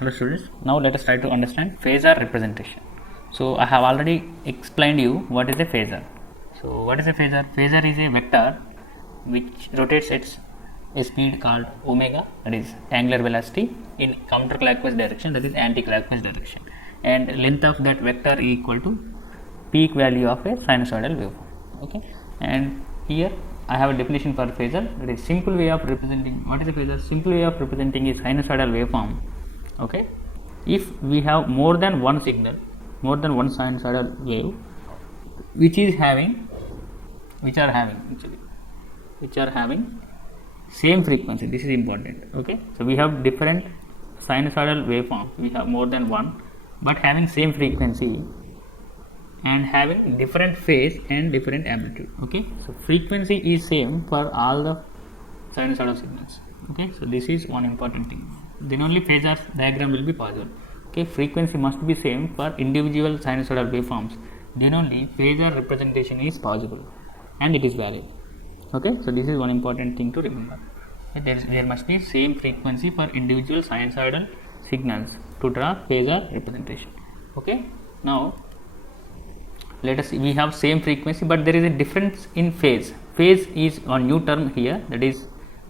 Hello students, now let us try to understand phasor representation. So I have already explained you what is a phasor. So what is a phasor? Phasor is a vector which rotates at a speed called omega, that is angular velocity, in counterclockwise direction, that is anti-clockwise direction, and length of that vector is equal to peak value of a sinusoidal waveform. Okay, and here I have a definition for phasor, that is simple way of representing. What is a phasor? Simple way of representing is sinusoidal waveform. Okay, if we have more than one signal, more than one sinusoidal wave which are having same frequency, this is important. Okay, so we have different sinusoidal waveforms, we have more than one but having same frequency and having different phase and different amplitude. Okay, so frequency is same for all the sinusoidal signals. Okay, so this is one important thing, then only phasor diagram will be possible. Okay, frequency must be same for individual sinusoidal waveforms, then only phasor representation is possible and it is valid. Okay, so this is one important thing to remember. Okay, there must be same frequency for individual sinusoidal signals to draw phasor representation. Okay, now let us see, we have same frequency but there is a difference in phase. Phase is one new term here, that is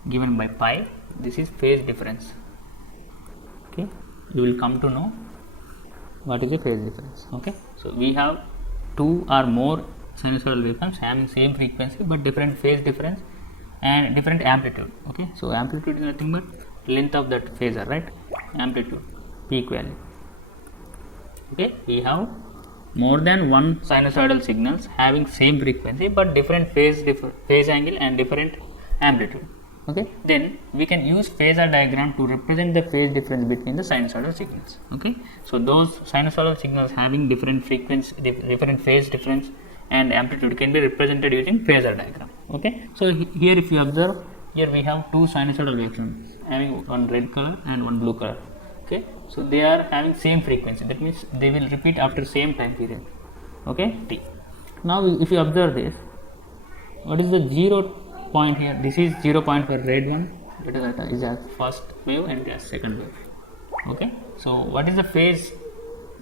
given by pi. This is phase difference. Okay, you will come to know what is a phase difference. Okay, so we have two or more sinusoidal waveforms having same frequency but different phase difference and different amplitude. Okay, so amplitude is nothing but length of that phasor, right? Amplitude, peak value. Okay, we have more than one sinusoidal signals having same frequency but different phase angle and different amplitude. Okay, then we can use phasor diagram to represent the phase difference between the sinusoidal signals. Okay, so those sinusoidal signals having different frequency, different phase difference and amplitude can be represented using phasor diagram. Okay, so here if you observe, here we have two sinusoidal waveforms having one red color and one blue color. Okay, so they are having same frequency, that means they will repeat after same time period. Okay, t. Now if you observe this, what is the 0 point here? This is 0 point for red one, that is a first wave and the second wave. Okay, so what is the phase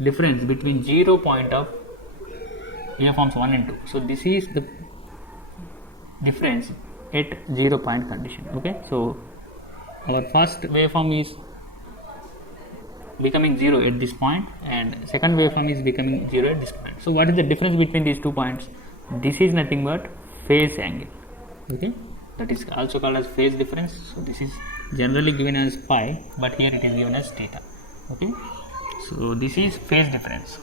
difference between 0 point of waveforms 1 and 2? So this is the difference at 0 point condition. Okay, so our first waveform is becoming 0 at this point and second waveform is becoming 0 at this point. So what is the difference between these 2 points? This is nothing but phase angle. Okay, that is also called as phase difference. So this is generally given as pi but here it is given as theta. Okay, so this is phase difference.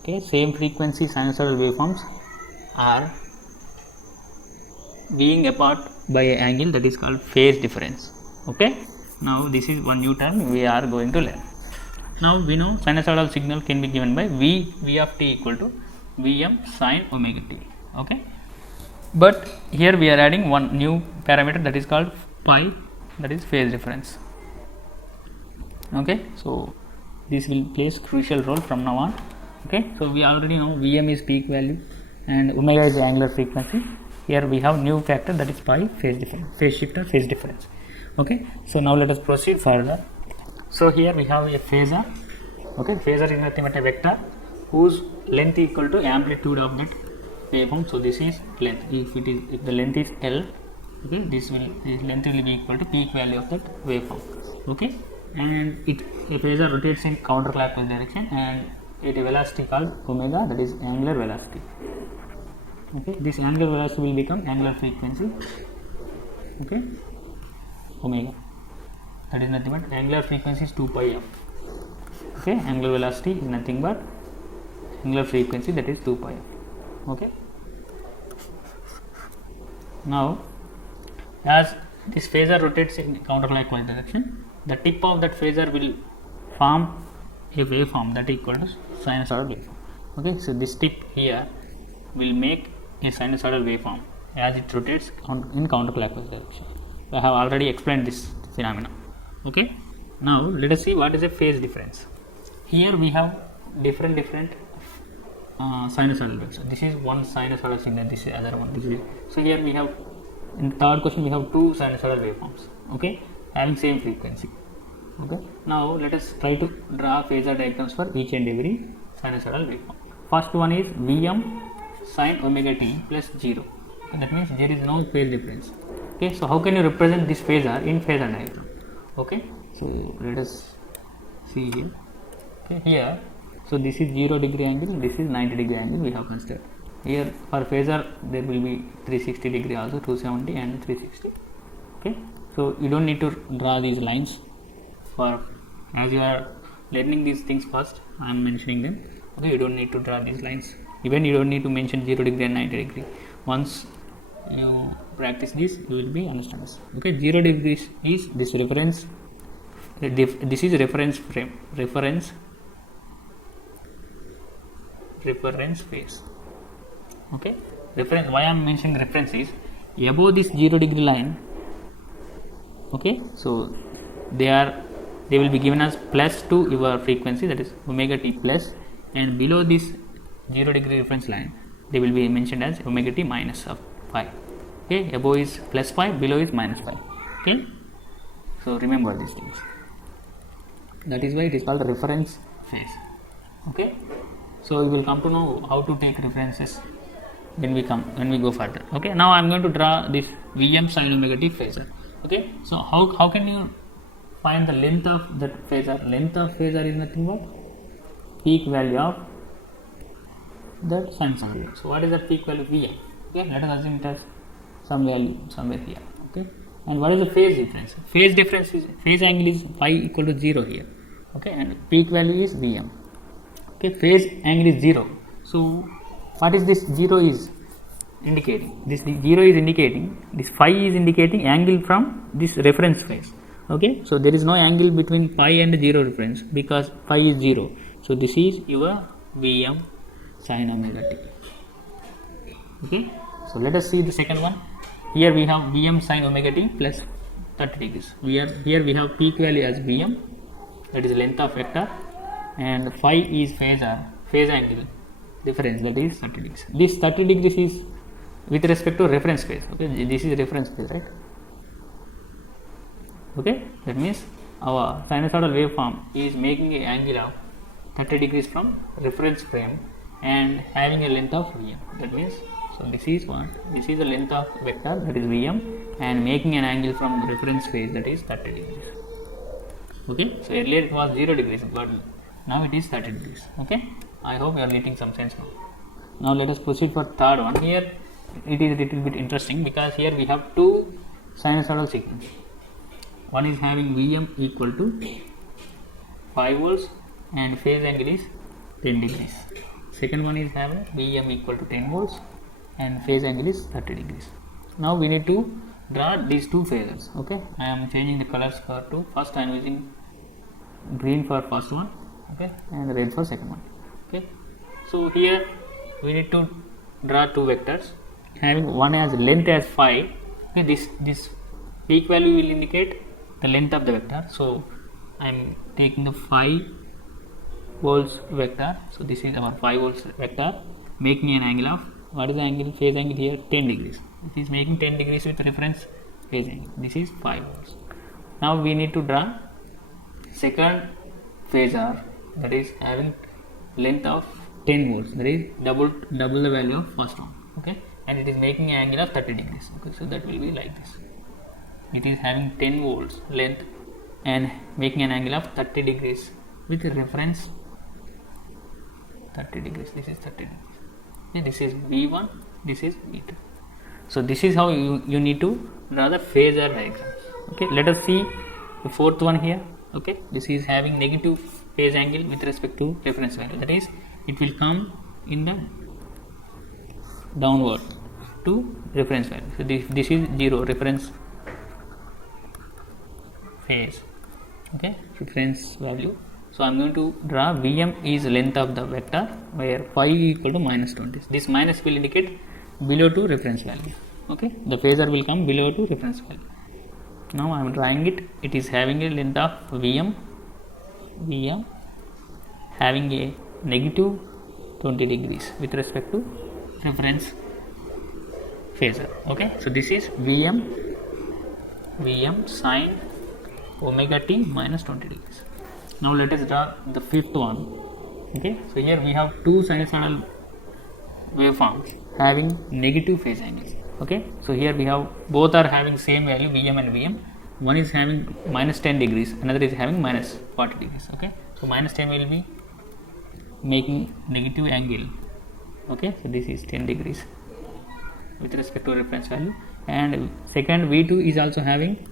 Okay, same frequency sinusoidal waveforms are being apart by an angle, that is called phase difference. Okay, now this is one new term we are going to learn. Now we know sinusoidal signal can be given by v of t equal to Vm sin omega t. Okay, but here we are adding one new parameter, that is called pi, that is phase difference. Okay, so this will plays crucial role from now on. Okay, so we already know Vm is peak value and omega is the angular frequency. Here we have new factor, that is pi, phase difference, phase shift or phase difference. Okay, so now let us proceed further. So here we have a phasor. Okay, phasor is nothing but a vector whose length equal to amplitude of that waveform. So this is length. If the length is L, okay, this length will be equal to peak value of that waveform. Okay, and a phasor rotates in counterclockwise direction and at a velocity called omega, that is angular velocity. Okay, this angular velocity will become angular frequency. Okay, omega, that is nothing but angular frequency is 2 pi f. Okay, angular velocity is nothing but angular frequency, that is 2 pi f. Okay, now as this phasor rotates in counterclockwise direction, the tip of that phasor will form a waveform that equal to sinusoidal waveform. Okay, so this tip here will make a sinusoidal waveform as it rotates in counterclockwise direction. I have already explained this phenomenon. Okay, now let us see what is a phase difference. Here we have different sinusoidal waves. So this is one sinusoidal signal, this is other one. So here we have, in the third question we have two sinusoidal waveforms. Okay, having same frequency. Okay, now let us try to draw phasor diagrams for each and every sinusoidal waveform. First one is Vm sin omega t plus 0. That means there is no phase difference. Okay, so how can you represent this phasor in phasor diagram? Okay, so let us see here. Okay, here, so this is 0 degree angle, this is 90 degree angle we have considered. Here for phasor there will be 360 degree also, 270 and 360. Okay, so you don't need to draw these lines. For as you are learning these things first, I am mentioning them. Okay, you don't need to draw these lines. Even you don't need to mention 0 degree and 90 degree. Once you practice this, you will be understand this. Okay, 0 degrees is this reference. This is reference frame. Reference phase. Okay, reference. Why I am mentioning reference is above this 0 degree line. Okay, so they will be given as plus to your frequency, that is omega t plus, and below this 0 degree reference line they will be mentioned as omega t minus of phi. Okay, above is plus phi, below is minus phi. Okay, so remember these things. That is why it is called reference phase. Okay, so you will come to know how to take references when we go further. Okay, now I am going to draw this Vm sin omega t phasor. Okay, so how can you find the length of that phasor? Length of phasor is nothing but peak value of that sinusoidal wave. So what is the peak value Vm? Okay, let us assume it as some value somewhere here. Okay, and what is the phase difference? Phase angle is phi equal to 0 here. Okay, and peak value is Vm. Okay, phase angle is 0. So what is this 0 is indicating? This 0 is indicating, this phi is indicating angle from this reference phase. Okay, so there is no angle between phi and 0 reference because phi is 0. So this is your Vm sin omega t. Okay, so let us see the second one. Here we have Vm sin omega t plus 30 degrees. Here we have peak value as Vm, that is length of vector, and phi is phase angle difference, that is 30 degrees. This 30 degrees is with respect to reference phase. Okay, this is reference phase, right? Okay, that means our sinusoidal waveform is making an angle of 30 degrees from reference frame and having a length of Vm. That means, so this is what? This is the length of vector, that is Vm, and making an angle from reference phase, that is 30 degrees. Okay, so earlier it was 0 degrees, but now it is 30 degrees. Okay, I hope you are getting some sense now. Now let us proceed for third one. Here it is a little bit interesting because here we have two sinusoidal sequences. One is having Vm equal to 5 volts and phase angle is 10 degrees. Second one is having Vm equal to 10 volts and phase angle is 30 degrees. Now we need to draw these two phasors. Okay, I am changing the colors for two. First I am using green for first one, okay, and red for second one. Okay, so here we need to draw two vectors having one as length as phi. Okay, this peak value will indicate the length of the vector. So I am taking the 5 volts vector. So this is our 5 volts vector making an angle of, what is the angle? Phase angle here 10 degrees. It is making 10 degrees with reference phase angle. This is 5 volts. Now we need to draw second phasor, that is having length of 10 volts, that is double the value of first one. Okay, and it is making an angle of 30 degrees. Okay, so that will be like this. It is having 10 volts length and making an angle of 30 degrees with reference 30 degrees. This is 30 degrees. Okay, this is V1, this is V2. So this is how you need to draw the phasor diagrams. Okay, let us see the fourth one here. Okay, this is having negative phase angle with respect to reference value, that is it will come in the downward to reference value. So this is 0 reference phase. Okay, reference value. So I am going to draw Vm is length of the vector where phi equal to minus 20. This minus will indicate below to reference value. Okay, the phasor will come below to reference value. Now I am drawing it. It is having a length of Vm having a negative 20 degrees with respect to reference phasor. Okay, so this is Vm sin omega t minus 20 degrees. Now let us draw the fifth one. Okay, so here we have two sinusoidal waveforms having negative phase angles. Okay, so here we have both are having same value Vm and Vm. One is having minus 10 degrees, another is having minus 40 degrees. Okay, so minus 10 will be making negative angle. Okay, so this is 10 degrees with respect to reference value, and second V2 is also having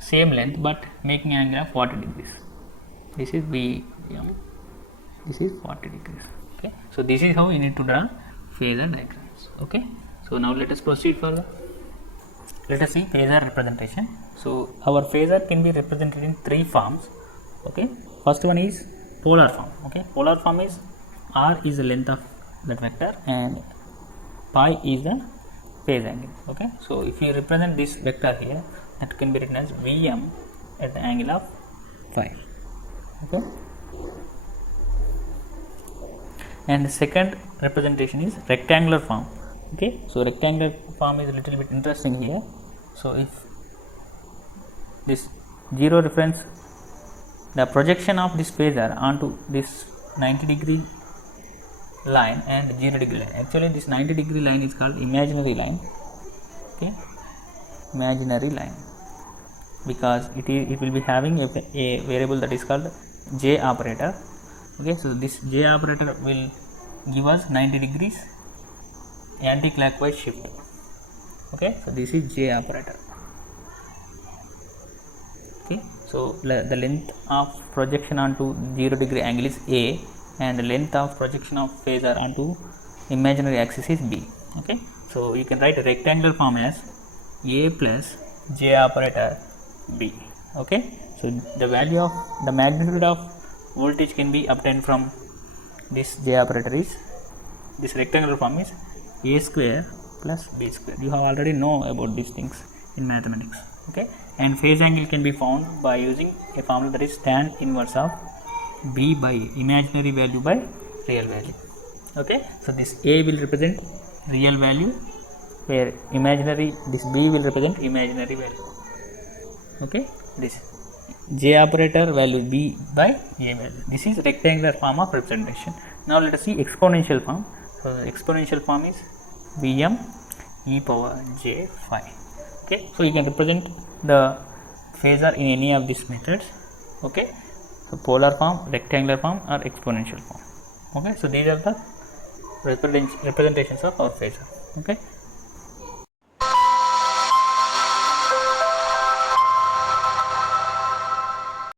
same length but making angle of 40 degrees. This is Vm, this is 40 degrees. Okay, so this is how you need to draw phasor diagrams. Okay, so now let us proceed further. Let us see phasor representation. So our phasor can be represented in three forms. Okay, first one is polar form. Okay, polar form is r is the length of that vector and pi is the phase angle. Okay, so if you represent this vector here, that can be written as Vm at the angle of phi. Okay, and the second representation is rectangular form. Okay, so rectangular form is a little bit interesting here. So if this zero reference, the projection of this phasor onto this 90 degree line and 0 degree line. Actually this 90 degree line is called imaginary line. Okay, imaginary line, because it will be having a variable that is called j operator. Okay, so this j operator will give us 90 degrees anti-clockwise shift. Okay, so this is j operator. Okay, so the length of projection onto 0 degree angle is a, and the length of projection of phasor onto imaginary axis is b. Okay, so you can write a rectangular form as a plus j operator b. Okay, so the value of the magnitude of voltage can be obtained from this j operator is, this rectangular form is a square plus b square. You have already know about these things in mathematics. Okay, and phase angle can be found by using a formula that is tan inverse of b by imaginary value by real value. Okay, so this a will represent real value, where imaginary, this b will represent imaginary value. Okay, this j operator value b by a value. This is rectangular form of representation. Now let us see exponential form. So the exponential form is Vm e power j phi. Okay, so you can represent the phasor in any of these methods. Okay, so polar form, rectangular form, or exponential form. Okay, so these are the representations of our phasor. Okay.